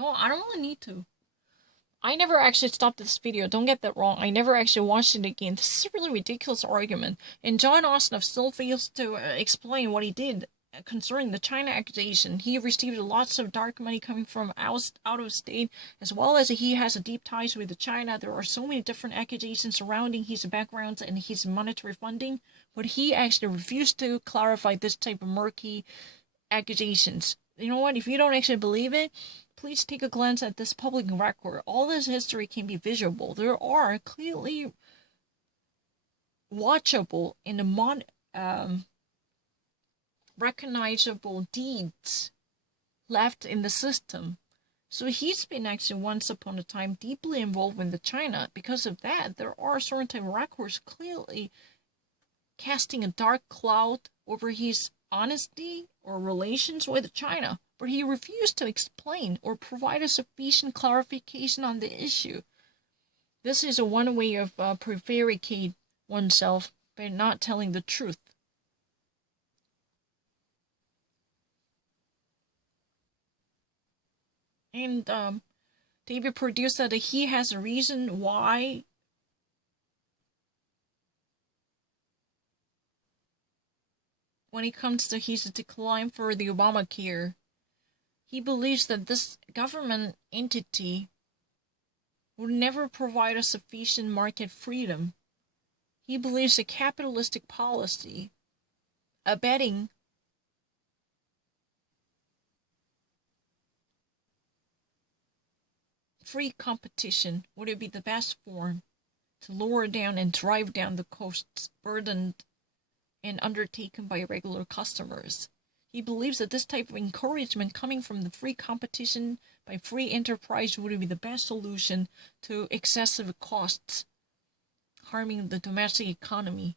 No, I don't really need to. I never actually stopped this video. Don't get that wrong. I never actually watched it again. This is a really ridiculous argument. And John Osnoff still fails to explain what he did concerning the China accusation. He received lots of dark money coming from out of state, as well as he has a deep ties with China. There are so many different accusations surrounding his background and his monetary funding, but he actually refused to clarify this type of murky accusations. You know what? If you don't actually believe it, please take a glance at this public record. All this history can be visual. There are clearly watchable and recognizable deeds left in the system. So he's been actually once upon a time deeply involved in the China. Because of that, there are certain records clearly casting a dark cloud over his honesty or relations with China, but he refused to explain or provide a sufficient clarification on the issue. This is one way of prevaricate oneself by not telling the truth. And David produced that he has a reason why when it comes to his decline for the Obamacare, he believes that this government entity would never provide a sufficient market freedom. He believes a capitalistic policy abetting free competition would be the best form to lower down and drive down the costs burdened and undertaken by regular customers. He believes that this type of encouragement coming from the free competition by free enterprise would be the best solution to excessive costs, harming the domestic economy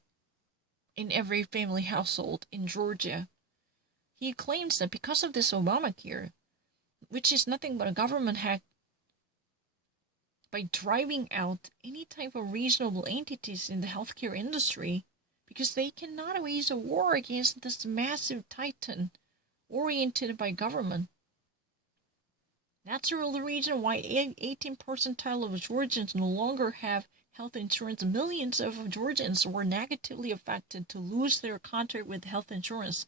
in every family household in Georgia. He claims that because of this Obamacare, which is nothing but a government hack, by driving out any type of reasonable entities in the healthcare industry, because they cannot wage a war against this massive titan oriented by government. That's the real reason why 18 percentile of Georgians no longer have health insurance. Millions of Georgians were negatively affected to lose their contract with health insurance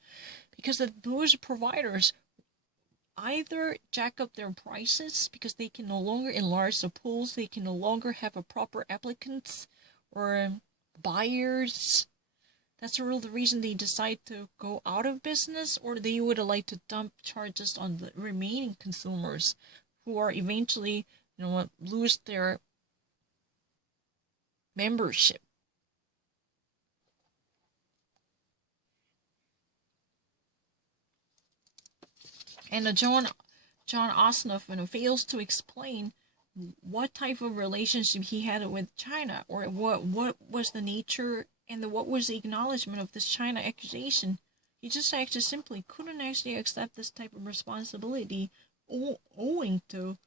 because of those providers either jack up their prices because they can no longer enlarge the pools, they can no longer have a proper applicants or buyers. That's the real reason they decide to go out of business, or they would like to dump charges on the remaining consumers who are eventually, lose their membership. And John Osnoff fails to explain what type of relationship he had with China, or what was the nature and what was the acknowledgement of this China accusation. He just actually simply couldn't actually accept this type of responsibility owing to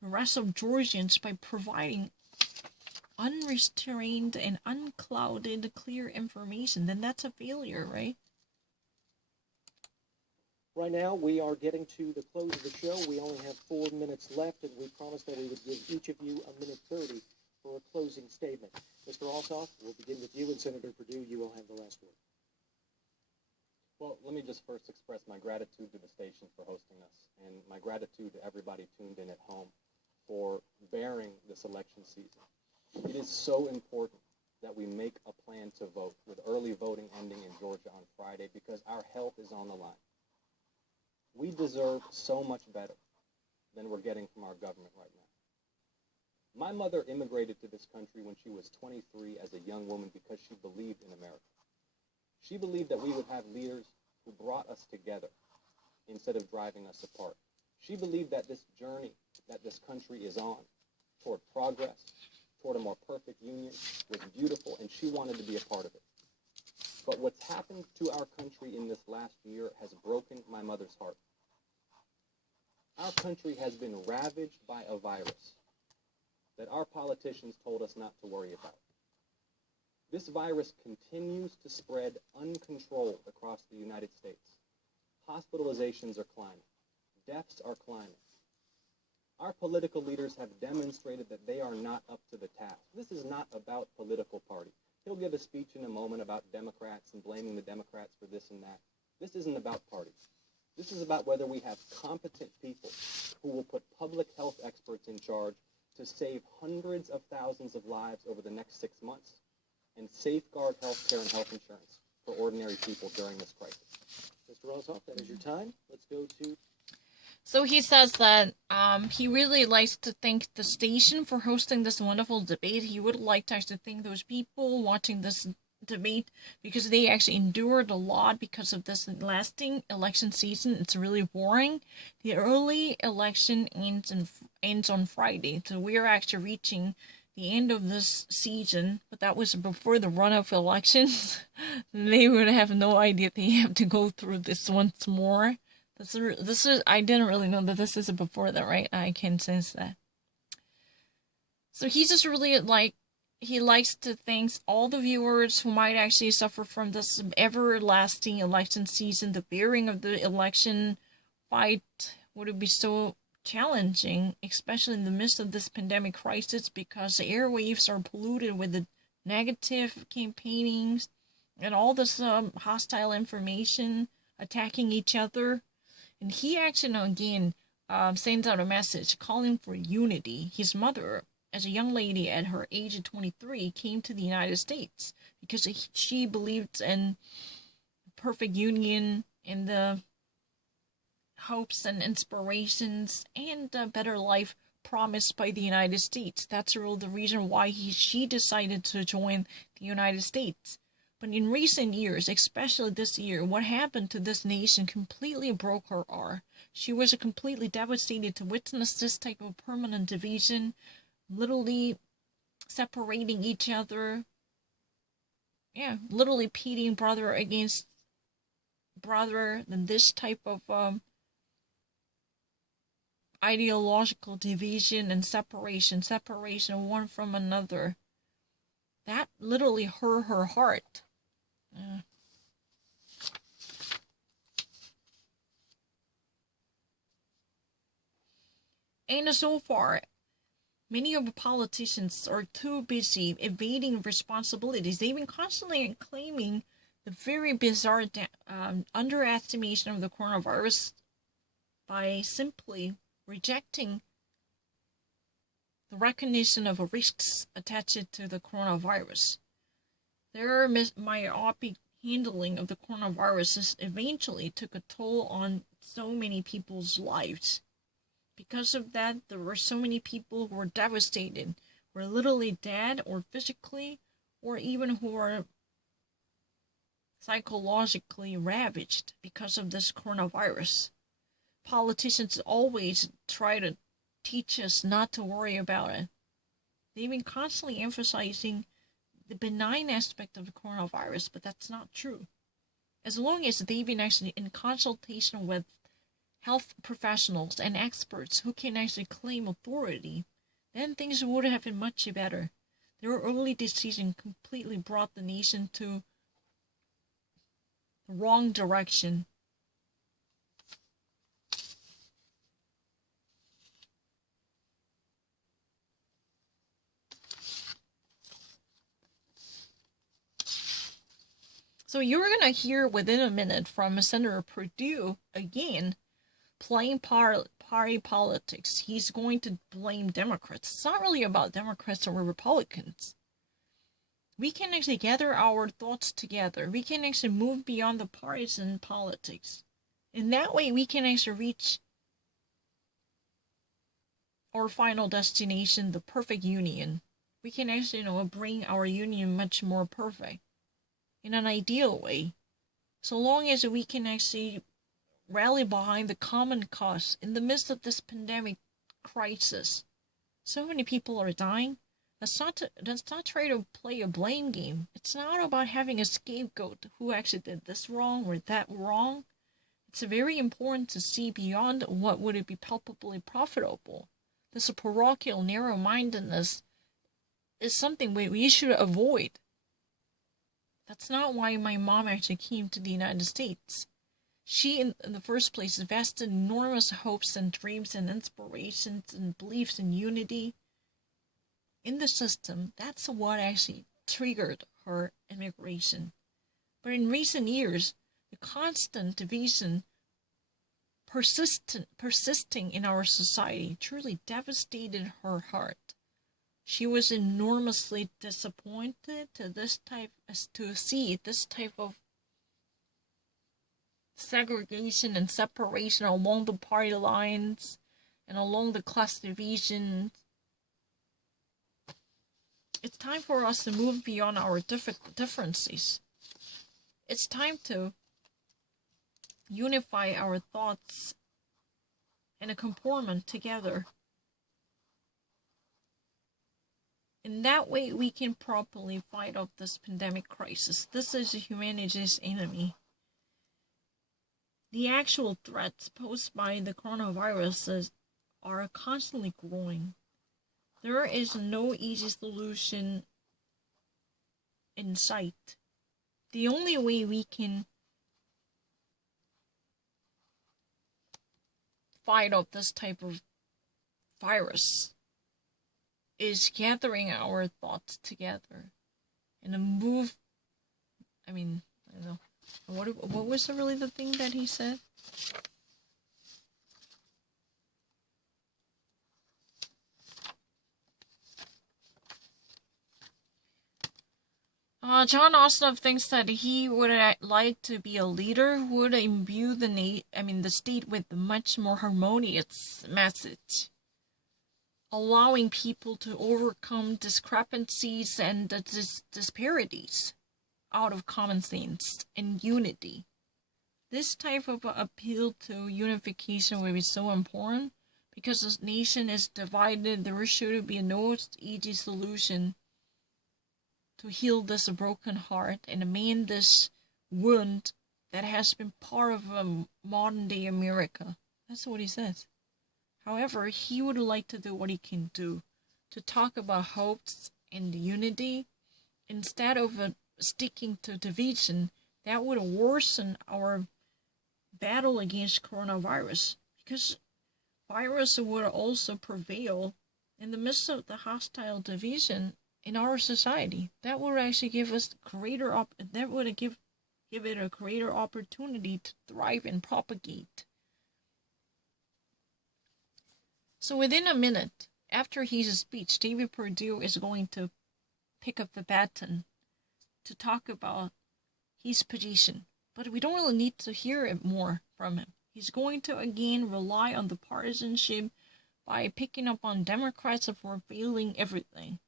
the rest of Georgians by providing unrestrained and unclouded clear information. Then that's a failure, right? Right now, we are getting to the close of the show. We only have 4 minutes left, and we promised that we would give each of you a minute 30 for a closing statement. Mr. Alsop, we'll begin with you, and Senator Perdue, you will have the last word. Well, let me just first express my gratitude to the station for hosting us, and my gratitude to everybody tuned in at home for bearing this election season. It is so important that we make a plan to vote, with early voting ending in Georgia on Friday, because our health is on the line. We deserve so much better than we're getting from our government right now. My mother immigrated to this country when she was 23 as a young woman because she believed in America. She believed that we would have leaders who brought us together instead of driving us apart. She believed that this journey that this country is on toward progress, toward a more perfect union, was beautiful, and she wanted to be a part of it. But what's happened to our country in this last year has broken my mother's heart. Our country has been ravaged by a virus that our politicians told us not to worry about. This virus continues to spread uncontrolled across the United States. Hospitalizations are climbing. Deaths are climbing. Our political leaders have demonstrated that they are not up to the task. This is not about political party. He'll give a speech in a moment about Democrats and blaming the Democrats for this and that. This isn't about party. This is about whether we have competent people who will put public health experts in charge to save hundreds of thousands of lives over the next 6 months and safeguard health care and health insurance for ordinary people during this crisis. Mr. Roshoff, that is your time. Let's go to... So he says that he really likes to thank the station for hosting this wonderful debate. He would like to actually thank those people watching this debate because they actually endured a lot because of this lasting election season. It's really boring. The early election ends on Friday, so we're actually reaching the end of this season, but that was before the runoff elections. They would have no idea they have to go through this once more. This is I didn't really know that this is before that, right? I can sense that. So he just really he likes to thank all the viewers who might actually suffer from this everlasting election season. The bearing of the election fight would be so challenging, especially in the midst of this pandemic crisis, because the airwaves are polluted with the negative campaignings and all this hostile information attacking each other. And he actually, again, sends out a message calling for unity. His mother, as a young lady at her age of 23, came to the United States because she believed in perfect union and the hopes and inspirations and a better life promised by the United States. That's really the reason why she decided to join the United States. But in recent years, especially this year, what happened to this nation completely broke her heart. She was completely devastated to witness this type of permanent division, literally separating each other. Yeah, literally pitting brother against brother, and this type of ideological division and separation one from another. That literally hurt her heart. And so far, many of the politicians are too busy evading responsibilities. They've been constantly claiming the very bizarre underestimation of the coronavirus by simply rejecting the recognition of risks attached to the coronavirus. Their myopic handling of the coronavirus eventually took a toll on so many people's lives. Because of that, there were so many people who were devastated, were literally dead or physically, or even who are psychologically ravaged because of this coronavirus. Politicians always try to teach us not to worry about it. They've been constantly emphasizing the benign aspect of the coronavirus, but that's not true. As long as they've been actually in consultation with health professionals and experts who can actually claim authority, then things would have been much better. Their early decision completely brought the nation to the wrong direction. So you're going to hear within a minute from Senator Perdue again playing party politics. He's going to blame Democrats. It's not really about Democrats or Republicans. We can actually gather our thoughts together. We can actually move beyond the partisan politics. In that way, we can actually reach our final destination, the perfect union. We can actually, bring our union much more perfect in an ideal way. So long as we can actually rally behind the common cause in the midst of this pandemic crisis. So many people are dying. Let's not try to play a blame game. It's not about having a scapegoat who actually did this wrong or that wrong. It's very important to see beyond what would be palpably profitable. This parochial narrow-mindedness is something we should avoid. That's not why my mom actually came to the United States. She, in the first place, invested enormous hopes and dreams and inspirations and beliefs in unity in the system. That's what actually triggered her immigration. But in recent years, the constant division persisting in our society truly devastated her heart. She was enormously disappointed to see this type of segregation and separation along the party lines and along the class divisions. It's time for us to move beyond our differences. It's time to unify our thoughts in a comportment together. In that way, we can properly fight off this pandemic crisis. This is humanity's enemy. The actual threats posed by the coronavirus are constantly growing. There is no easy solution in sight. The only way we can fight off this type of virus is gathering our thoughts together and a move. I don't know. What was really the thing that he said? John Ossoff thinks that he would like to be a leader who would imbue the state with a much more harmonious message, allowing people to overcome discrepancies and disparities out of common sense and unity. This type of appeal to unification would be so important because this nation is divided. There should be no easy solution to heal this broken heart and mend this wound that has been part of modern day America. That's what he says. However, he would like to do what he can do to talk about hopes and unity instead of sticking to division that would worsen our battle against coronavirus, because virus would also prevail in the midst of the hostile division in our society. That would actually give us give it a greater opportunity to thrive and propagate. So within a minute after his speech, David Perdue is going to pick up the baton to talk about his position. But we don't really need to hear it more from him. He's going to again rely on the partisanship by picking up on Democrats for failing everything.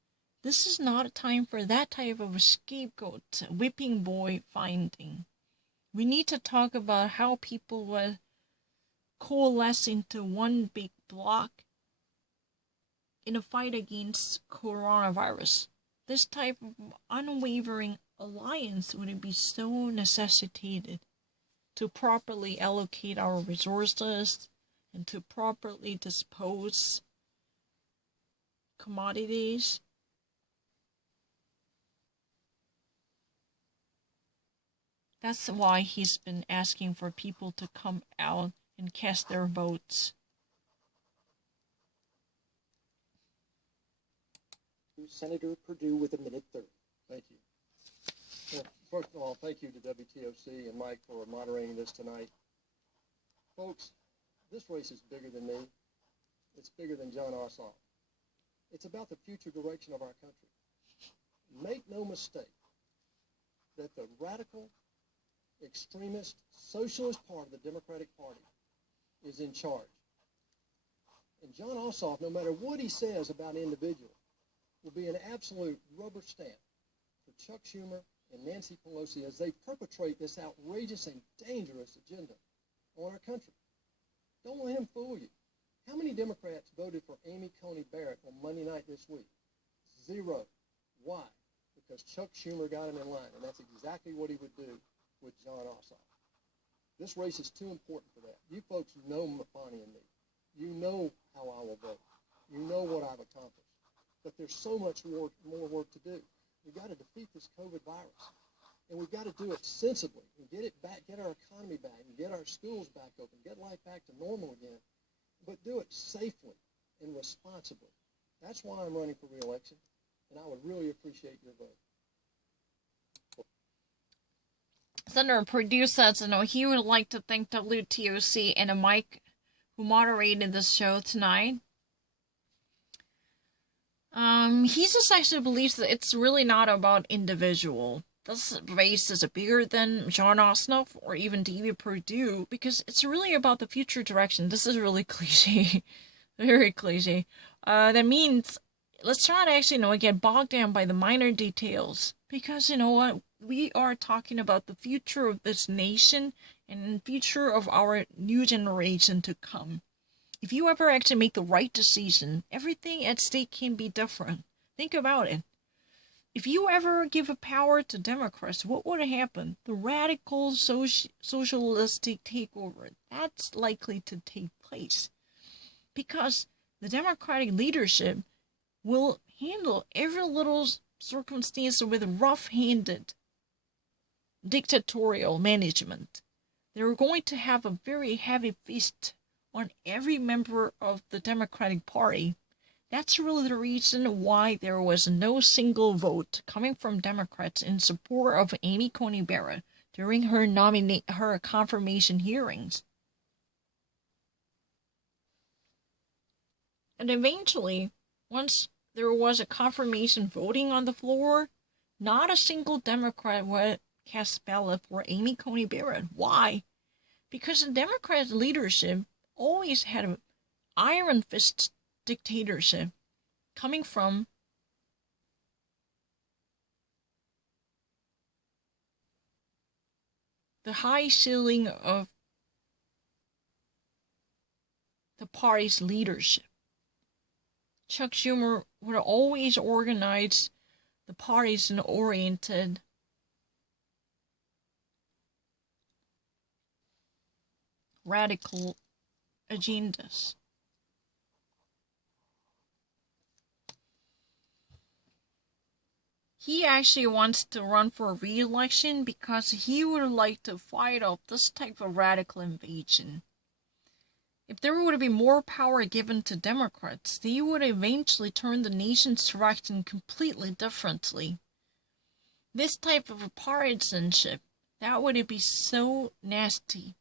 This is not a time for that type of a scapegoat, whipping boy finding. We need to talk about how people will coalesce into one big block in a fight against coronavirus. This type of unwavering alliance would be so necessitated to properly allocate our resources and to properly dispose commodities. That's why he's been asking for people to come out and cast their votes. Senator Perdue with a minute 30. Thank you. Well, first of all, thank you to WTOC and Mike for moderating this tonight. Folks, this race is bigger than me. It's bigger than John Ossoff. It's about the future direction of our country. Make no mistake that the radical, extremist, socialist part of the Democratic Party is in charge. And John Ossoff, no matter what he says about individuals, will be an absolute rubber stamp for Chuck Schumer and Nancy Pelosi as they perpetrate this outrageous and dangerous agenda on our country. Don't let him fool you. How many Democrats voted for Amy Coney Barrett on Monday night this week? 0. Why? Because Chuck Schumer got him in line, and that's exactly what he would do with John Ossoff. This race is too important for that. You folks know Bonnie and me. You know how I will vote. You know what I've accomplished. But there's so much more work to do. We've got to defeat this COVID virus. And we've got to do it sensibly and get it back, get our economy back, and get our schools back open, get life back to normal again, but do it safely and responsibly. That's why I'm running for re-election, and I would really appreciate your vote. Senator Perdue says, he would like to thank WTOC and Mike, who moderated this show tonight. He just actually believes that it's really not about individual. This race is bigger than Jon Ossoff or even David Perdue, because it's really about the future direction. This is really cliche. Very cliche. That means let's try to actually, get bogged down by the minor details. Because, you know what? We are talking about the future of this nation and the future of our new generation to come. If you ever actually make the right decision, everything at stake can be different. Think about it. If you ever give a power to Democrats, what would happen? The radical socialistic takeover. That's likely to take place. Because the Democratic leadership will handle every little circumstance with rough-handed dictatorial management. They're going to have a very heavy fist on every member of the Democratic Party. That's really the reason why there was no single vote coming from Democrats in support of Amy Coney Barrett during her confirmation hearings. And eventually, once there was a confirmation voting on the floor, not a single Democrat would cast ballot for Amy Coney Barrett. Why? Because the Democrat leadership always had an iron fist dictatorship coming from the high ceiling of the party's leadership. Chuck Schumer would always organize the parties in oriented radical agendas. He actually wants to run for re-election because he would like to fight off this type of radical invasion. If there would be more power given to Democrats, they would eventually turn the nation's direction completely differently. This type of partisanship, that would be so nasty.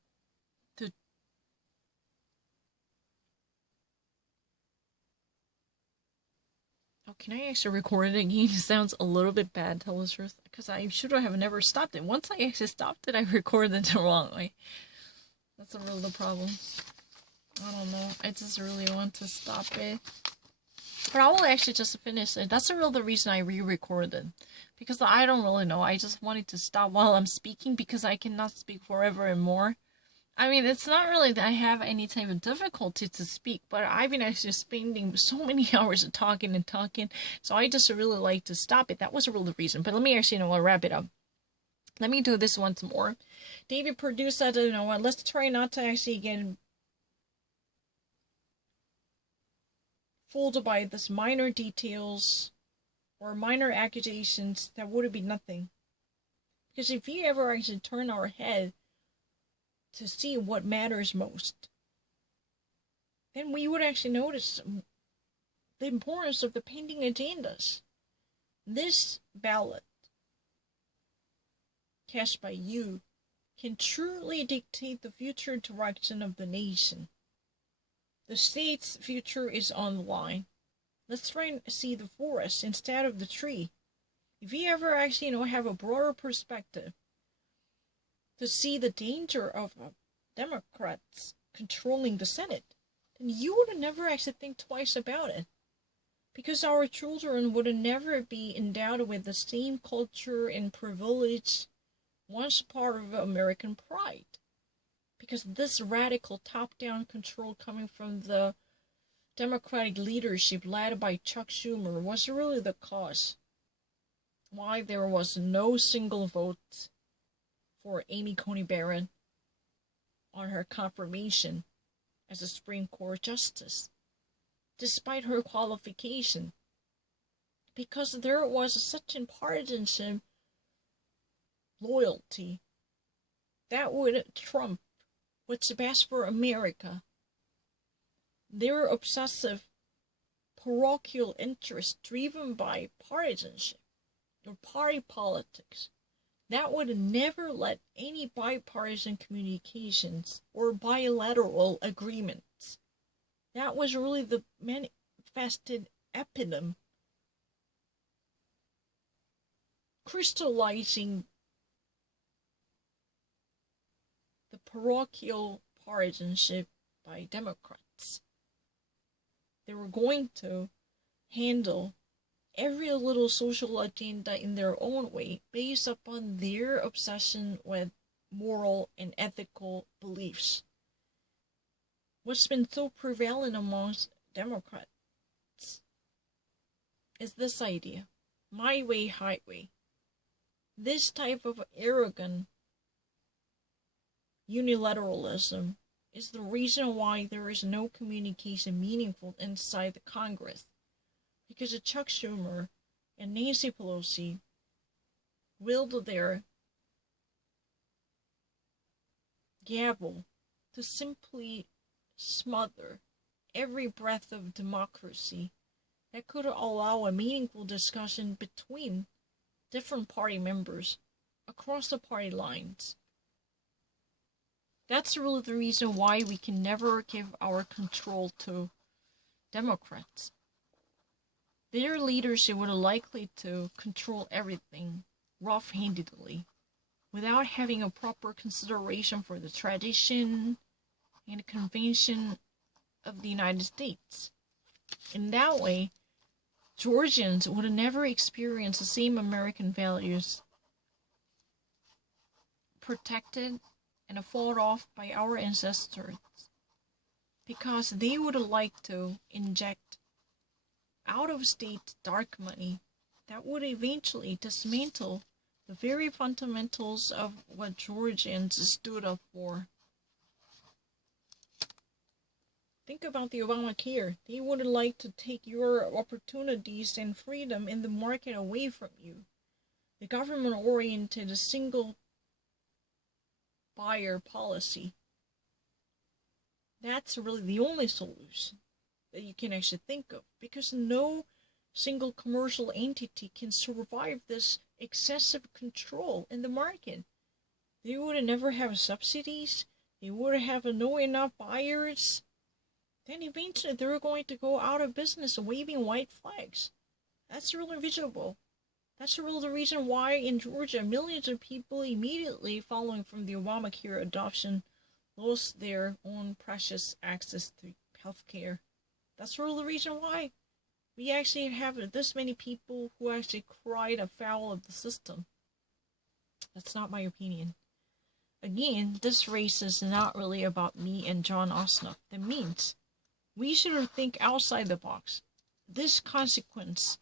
Oh, can I actually record it again? It sounds a little bit bad, tell the truth, because I should have never stopped it. Once I actually stopped it, I recorded it the wrong way. That's a real problem. I don't know. I just really want to stop it. But I will actually just finish it. That's the reason I re-recorded. Because I don't really know. I just wanted to stop while I'm speaking because I cannot speak forever and more. I mean, it's not really that I have any type of difficulty to speak, but I've been actually spending so many hours of talking, so I just really like to stop it. That was really the reason. But let me actually, wrap it up. Let me do this once more. David Perdue said, let's try not to actually get fooled by this minor details or minor accusations that would be nothing. Because if you ever actually turn our head to see what matters most, then we would actually notice the importance of the pending agendas. This ballot, cast by you, can truly dictate the future direction of the nation. The state's future is on the line. Let's try and see the forest instead of the tree. If you ever actually, have a broader perspective, to see the danger of Democrats controlling the Senate, then you would never actually think twice about it. Because our children would never be endowed with the same culture and privilege once part of American pride. Because this radical top-down control coming from the Democratic leadership led by Chuck Schumer was really the cause why there was no single vote for Amy Coney Barrett on her confirmation as a Supreme Court justice, despite her qualification, because there was such a partisanship loyalty. That would trump what's best for America. Their obsessive parochial interest driven by partisanship or party politics, that would never let any bipartisan communications or bilateral agreements. That was really the manifested epitome, crystallizing the parochial partisanship by Democrats. They were going to handle every little social agenda in their own way based upon their obsession with moral and ethical beliefs. What's been so prevalent amongst Democrats is this idea, my way, highway. This type of arrogant unilateralism is the reason why there is no communication meaningful inside the Congress. Because Chuck Schumer and Nancy Pelosi willed their gavel to simply smother every breath of democracy that could allow a meaningful discussion between different party members across the party lines. That's really the reason why we can never give our control to Democrats. Their leadership would likely to control everything rough-handedly without having a proper consideration for the tradition and convention of the United States. In that way, Georgians would never experience the same American values protected and fought off by our ancestors, because they would like to inject out-of-state dark money that would eventually dismantle the very fundamentals of what Georgians stood up for. Think about the Obamacare. They would like to take your opportunities and freedom in the market away from you. The government-oriented single buyer policy. That's really the only solution that you can actually think of, because no single commercial entity can survive this excessive control in the market. They would never have subsidies. They would have no enough buyers. Then eventually they're going to go out of business waving white flags. That's really visible. That's really the reason why in Georgia millions of people immediately following from the Obamacare adoption lost their own precious access to health care. That's really the reason why we actually have this many people who actually cried afoul of the system. That's not my opinion. Again, this race is not really about me and John Ossoff. That means we should think outside the box. This consequence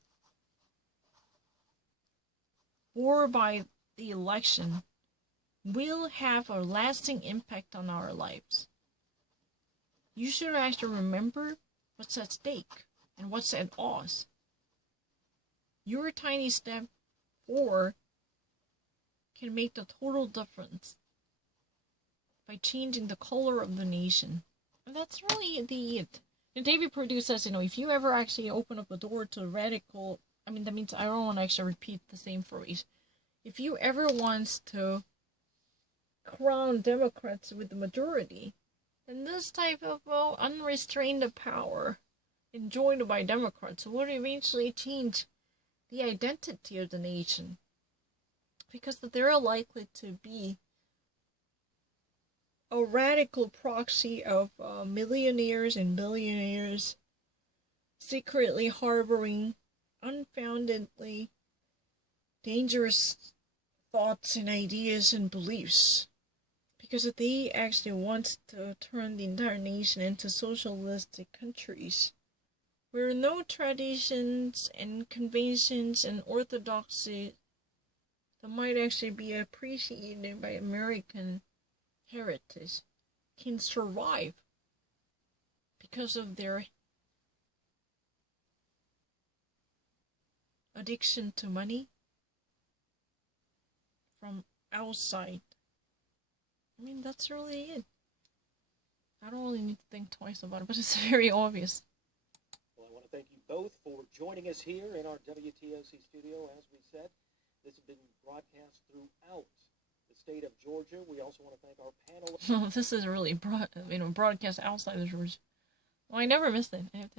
or by the election will have a lasting impact on our lives. You should actually remember what's at stake and what's at odds. Your tiny step forward can make the total difference by changing the color of the nation. And that's really it. And David Perdue says, if you ever actually open up a door to radical, that means I don't want to actually repeat the same phrase. If you ever want to crown Democrats with the majority, then this type of unrestrained power enjoyed by Democrats would eventually change the identity of the nation, because they're likely to be a radical proxy of millionaires and billionaires secretly harboring unfoundedly dangerous thoughts and ideas and beliefs, because they actually want to turn the entire nation into socialistic countries where no traditions and conventions and orthodoxy that might actually be appreciated by American heritage can survive because of their addiction to money from outside. I mean, that's really it. I don't really need to think twice about it, but it's very obvious. Well, I want to thank you both for joining us here in our WTOC studio. As we said, this has been broadcast throughout the state of Georgia. We also want to thank our panel. This is really broadcast outside of Georgia. Well, I never missed it. I have to